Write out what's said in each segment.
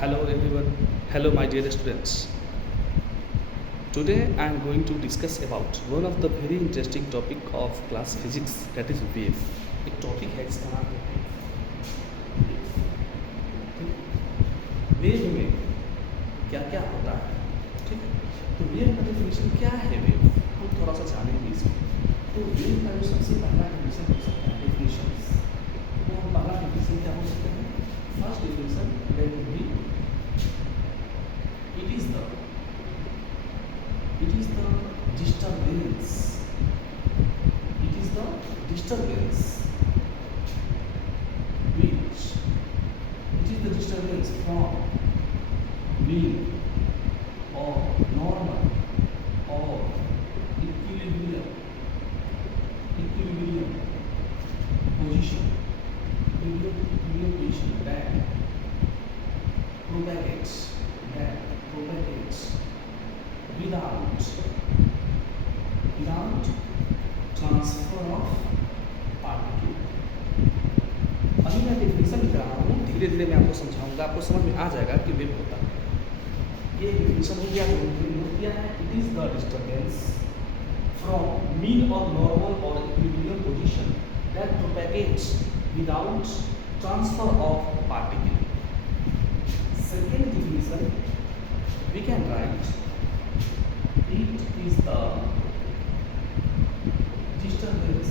Hello everyone. Hello my dear students. Today I am going to discuss about one of the very interesting topic of class physics, that is wave. एक topic है जिसका नाम है wave में क्या क्या होता है। ठीक है, तो वेव का डेफिनेशन क्या है, वेव हम थोड़ा सा जानेंगे इसमें। तो वेव का जो सबसे पहला डेफिनेशन हो सकता है, डेफिनेशन तो हम पहला डेफिनेशन क्या हो सकता है? First definition that would be it is the disturbance, it is the disturbance which it is the disturbance from mean or normal or equilibrium position that propagates without transfer of particle। अभी मैं definition लिख रहा हूँ, धीरे धीरे मैं आपको समझाऊंगा, आपको समझ में आ जाएगा कि वेव होता है। ये डेफिनेशन हो गया, जो किया है, it is the disturbance from mean और नॉर्मल और equilibrium position that propagates without transfer of particle. Second definition we can write it is the disturbance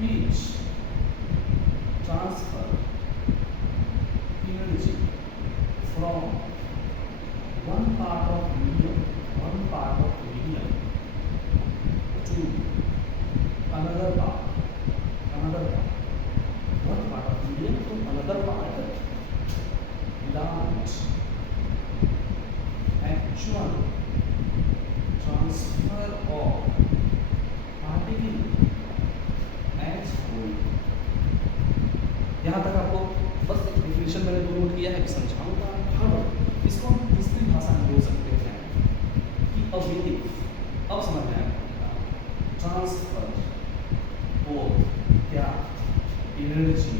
which transfer energy from one part of medium to another part one part of medium to another part without actual transfer of particle as whole। यहाँ तक आपको बस एक definition मैंने दो note किया है कि समझाऊंगा। अब इसको हम दूसरी भाषा में बोल सकते हैं कि अब समझ में आएगा ट्रांसफर वो क्या energy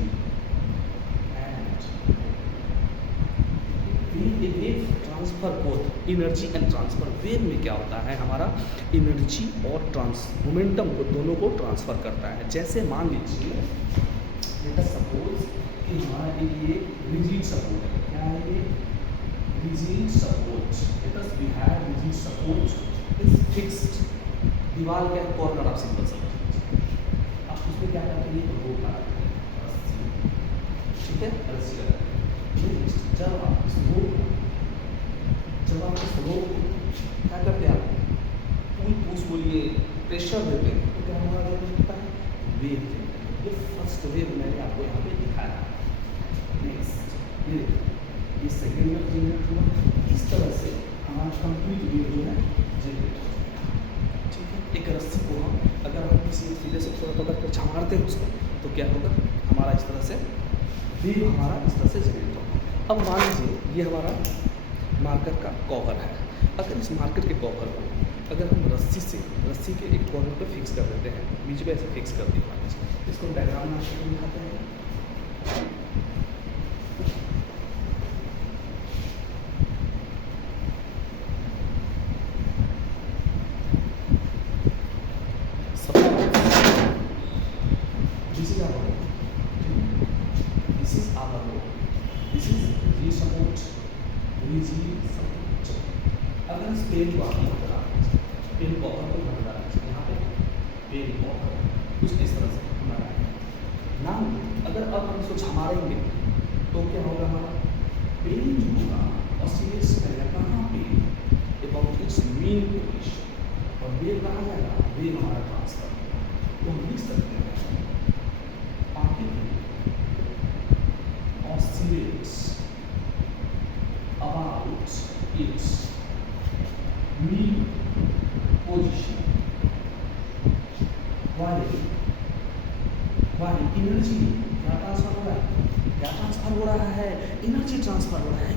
transfer both energy and transfer. Wave में क्या होता है, हमारा एनर्जी और मोमेंटम को दोनों को ट्रांसफर करता है। जैसे मान लीजिए लेट अस सपोज कि हमारा ये रिजिड सपोर्ट है। क्या है ये? Rigid support. Let us we have rigid support is fixed. दीवार के कॉर्नर आप सिंपल समझ लीजिए, आप उसमें क्या करते हैं, रोक लगाते हैं, ठीक है, रस्सी लगाते हैं। जब आप इस रोक क्या करते हैं, आप पुश बोलिए प्रेशर देते हैं, तो क्या हमारा होता है, वेव। ये फर्स्ट वेव मैंने आपको यहाँ पे दिखाया। नेक्स्ट ये सेकेंड वेव जनरेट हुआ। इस तरह से हमारा कंप्लीट वेव जो है जनरेट हो जाएगा। ठीक है, एक रस्सी को हम अगर हम किसी सीधे से थोड़ा पकड़ कर छमारते हैं उसको, तो क्या होगा, हमारा इस तरह से वेव हमारा इस तरह से जनरेट होगा। अब मान लीजिए ये हमारा मार्कर का कवर है। अगर इस मार्कर के कवर को अगर हम रस्सी के एक कॉर्नर पे फिक्स कर देते हैं, बीच में ऐसे फिक्स कर दिया, इसको डायग्राम में दिखाते हैं। अगर इस पेन को आप हटा दीजिए, पेन कवर को हटा दीजिए, यहाँ पे पेन कवर कुछ इस तरह से हमारा नाम। अगर अब हम इसको छमारेंगे तो क्या होगा, हमारा पेन जो होगा ऑसिलेट्स करेगा कहाँ पे, अबाउट इट्स मीन पोजीशन, और वेव कहाँ जाएगा, वेव हमारा ट्रांसफर। तो हम लिख सकते हैं particle oscillates about it's mean position while energy क्या ट्रांसफर हो रहा है, एनर्जी ट्रांसफर हो रहा है,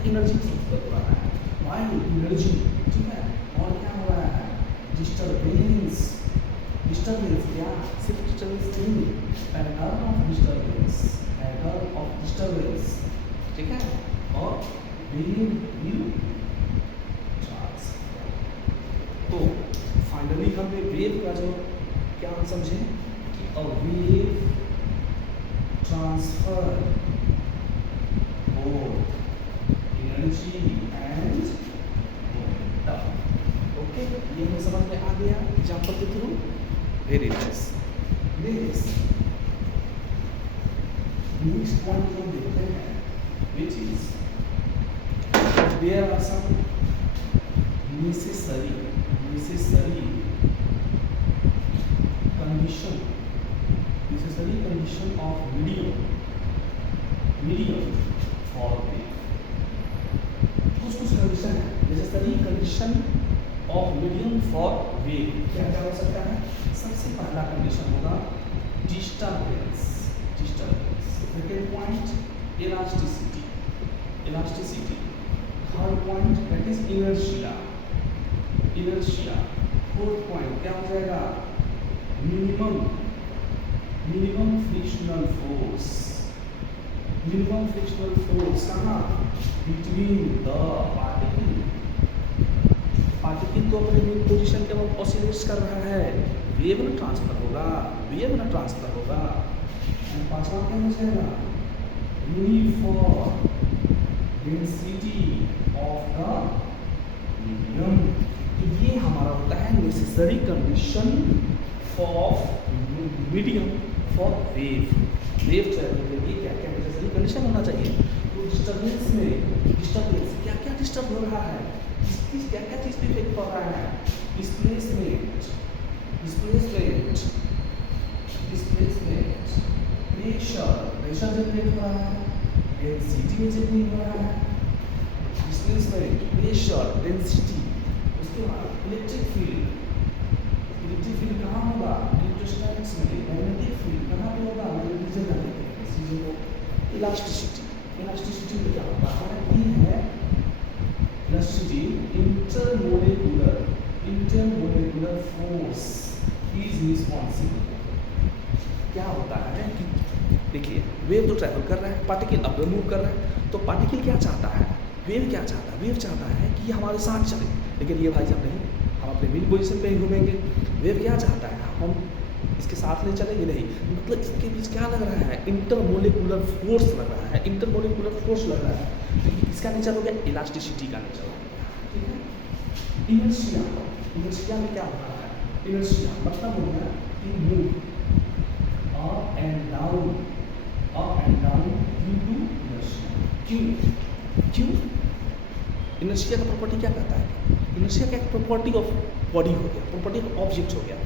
while energy, ठीक है, और क्या हो रहा है, डिस्टर्बेंस क्या, सिर्फ डिस्टर्बेंस नहीं, पैटर्न ऑफ डिस्टर्बेंस ठीक है, और वेव विल ट्रांसफर। तो फाइनली हमने वेव का जो क्या हम समझे कि a wave transfer both energy and momentum। Okay, ये हमें समझ में आ गया एग्जाम्पल के through. Very nice. Next point हम देखते हैं, which is there are some necessary condition of medium for wave। कुछ कंडीशन है, necessary condition of medium for wave. क्या क्या हो सकता है? सबसे पहला कंडीशन होगा disturbance. Second point elasticity. Third point that is inertia. Fourth point क्या हो जाएगा? Minimum frictional force. कहाँ? बिटवीन द पार्टिकल तो अपने मेन पोजीशन के बाद ऑसिलेट्स कर रहा है, वेव ना ट्रांसफर होगा। एंड पांचवा क्या हो जाएगा? Uniform density of the medium. तो ये हमारा होता है necessary condition for medium for wave travel के लिए क्या क्या नेसेसरी कंडीशन होना चाहिए। तो डिस्टर्बेंस क्या क्या डिस्टर्ब हो रहा है, क्या क्या चीज़ पे इफेक्ट पड़ रहा है? डिस्प्लेसमेंट, प्रेशर जनरेट हो रहा है, डेंसिटी में चेंजिंग हो रहा है। Displacement, pressure, density. उसके बाद इलेक्ट्रिक फील्ड कहाँ होगा? इलेक्ट्रोस्टैटिक्स में। मैग्नेटिक फील्ड कहाँ पे होगा? चीज़ों को। इलास्टिसिटी में क्या होता है? ये है इलास्टिसिटी, इंटरमोलेकुलर फोर्स इज रिस्पॉन्सिबल। क्या होता है कि देखिए, वेव तो ट्रैवल कर रहा है, पार्टिकल अपवर्ड मूव कर रहा है, तो पार्टिकल क्या चाहता है? वेव क्या चाहता है? वेव चाहता है कि हमारे साथ चले, लेकिन ये भाई साहब नहीं, हम अपने मेन पोजीशन पे ही घूमेंगे। वेव क्या चाहता है? हम इसके साथ नहीं चलेंगे, नहीं, मतलब इसके बीच क्या लग रहा है? इंटरमोलेकुलर फोर्स लग रहा है, तो इसका नेचर हो गया इलास्टिसिटी का नेचर हो गया, ठीक है। इनर्शिया में क्या हो रहा है? इनर्शिया मतलब हो गया कि move up and down due to inertia. क्यों? इनर्शिया का प्रॉपर्टी क्या कहता है? इनर्शिया का एक प्रॉपर्टी ऑफ बॉडी हो गया, प्रॉपर्टी ऑफ ऑब्जेक्ट हो गया।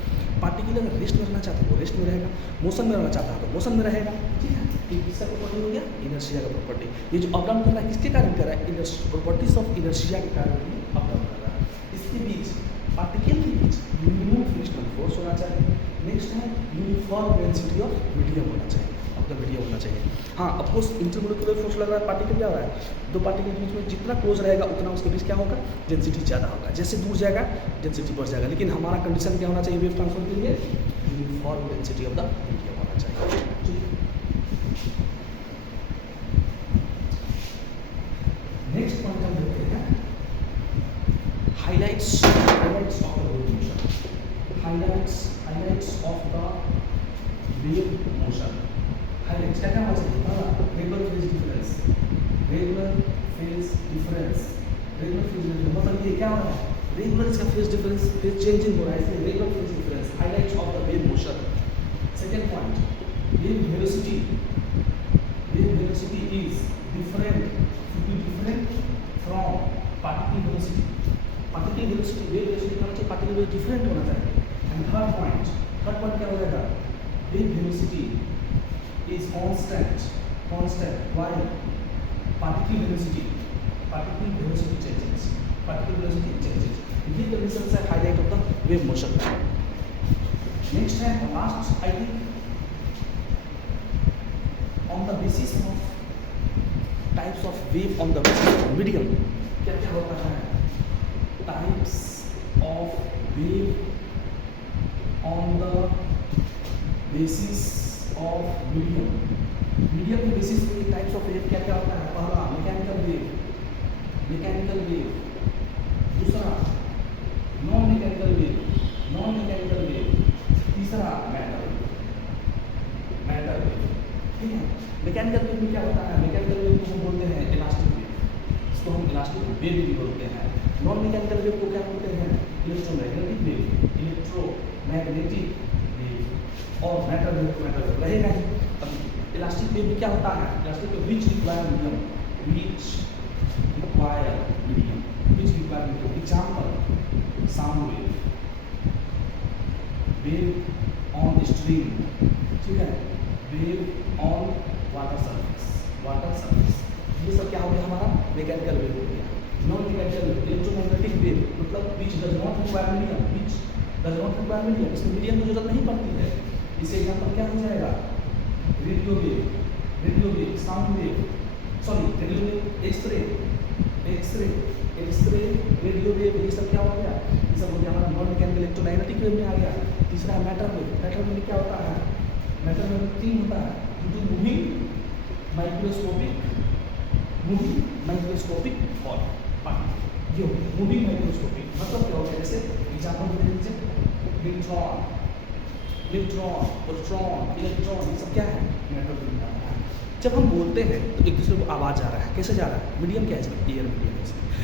पार्टिकल अगर रेस्ट में रहना चाहता है वो रेस्ट में रहेगा, मोशन में रहना चाहता है तो मोशन में रहेगा, ठीक है। ये किसका प्रॉपर्टी हो गया? इनर्शिया का प्रॉपर्टी। ये जो अप डाउन कर रहा है किसके कारण कर रहा है? प्रॉपर्टीज ऑफ इनर्शिया के कारण ही अप डाउन कर रहा है। इसके बीच, पार्टिकल के बीच मिनिमम फ्रिक्शनल फोर्स होना चाहिए। नेक्स्ट है यूनिफॉर्म डेंसिटी ऑफ मीडियम होना चाहिए, अपना मीडियम होना चाहिए। हाँ, ऑफकोर्स इंटरमोलेकुलर फोर्स लग रहा है, पार्टिकल क्या हो रहा है? दो पार्टिकल के बीच में जितना क्लोज रहेगा उतना उसके बीच क्या होगा? डेंसिटी ज़्यादा होगा। जैसे दूर जाएगा डेंसिटी बढ़ जाएगा, लेकिन हमारा कंडीशन क्या होना चाहिए वेव ट्रांसफर के लिए? Uniform density of the medium होना चाहिए। नेक्स्ट पॉइंट हम देखते हैं, highlights of the wave motion. Highlights of the wave motion. Highlights क्या क्या हो सकता है? रेगुलर फेज डिफरेंस मतलब ये क्या हो रहा है? रेगुलर इसका फेज डिफरेंस, फेज चेंजिंग हो रहा है, इसलिए regular phase difference, highlights of the wave motion. Second point, wave velocity is different from particle velocity. Wave velocity का मतलब पार्टिकल वेलोसिटी डिफरेंट होना चाहिए। एंड थर्ड पॉइंट क्या हो जाएगा? Wave velocity is constant while particle velocity changes। ये condition है highlight of the wave motion. Next है last, I think on the basis of types of wave on the basis of medium. क्या क्या होता है? Types of wave on the basis of medium। Medium के basis पे types of wave क्या क्या होता है? पहला मैकेनिकल वेव, दूसरा नॉन मैकेनिकल वेव, तीसरा मैटर वेव। ठीक है, मैकेनिकल वेव में क्या होता है? मैकेनिकल वेव को हम बोलते हैं इलास्टिक वेव, इसको हम इलास्टिक वेव भी बोलते हैं। नॉन मैकेनिकल वेव को क्या बोलते हैं? इलेक्ट्रोमैग्नेटिक वेव और मैटर वेव रहेगा ही। अब इलास्टिक वेव में क्या होता है? Elastic wave which require medium, example sound wave on stream, ठीक है, वेव ऑन वाटर सरफेस, ये सब क्या हो गया हमारा? मैकेनिकल वेव हो गया। नॉन मैकेनिकल इलेक्ट्रोमैग्नेटिक वेव मतलब which does not require medium, इसमें मीडियम की जरूरत नहीं पड़ती है। इसे एग्जाम्पल क्या हो जाएगा? Radio wave, sound wave, radio wave, X ray, radio wave, ये सब क्या हो गया? ये सब हो गया हमारा नॉन मैकेनिकल इलेक्ट्रोमैग्नेटिक वेव में आ गया। तीसरा है मैटर वेव में क्या होता है? मैटर वेव में 3 होता है, मूविंग माइक्रोस्कोपिक और पार्टिकल। ये मूविंग माइक्रोस्कोपिक मतलब क्या होता है? जैसे एग्जाम्पल दे दीजिए, न्यूट्रॉन, प्रोटॉन, इलेक्ट्रॉन, ये सब क्या है? मैटर वेव में आता है। जब हम बोलते हैं तो एक दूसरे को आवाज़ जा रहा है, कैसे जा रहा है? मीडियम क्या है इसमें?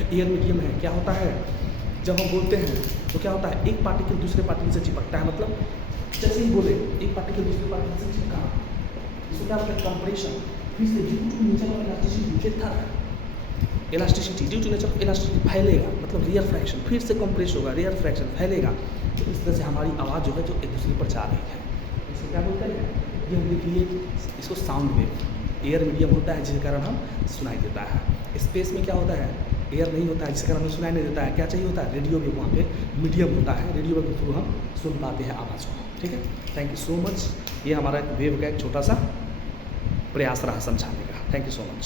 एयर मीडियम है। क्या होता है जब हम बोलते हैं तो क्या होता है? एक पार्टिकल दूसरे पार्टिकल से चिपकता है, मतलब जैसे ही बोले एक पार्टिकल दूसरे पार्टिकल से चिपका, इसको क्या बोलते हैं? कंप्रेशन। फिर से due to nature of elasticity, due to nature of elasticity फैलेगा, मतलब रियर फ्रैक्शन, फिर से कंप्रेस होगा, रियर फ्रैक्शन फैलेगा। तो इस तरह से हमारी आवाज़ जो है जो एक दूसरे पर जा रही है, इसको क्या बोलते हैं? ये हम लिख लिए इसको साउंड वेव। एयर मीडियम होता है जिसके कारण हम सुनाई देता है। स्पेस में क्या होता है? एयर नहीं होता है जिसके कारण हमें सुनाई नहीं देता है। क्या चाहिए होता है? रेडियो वेव, वहाँ पे मीडियम होता है, रेडियो वेव के थ्रू हम सुन पाते हैं आवाज़ को। ठीक है, थैंक यू सो मच। ये हमारा वेव का एक छोटा सा प्रयास रहा समझाने का। Thank you so much.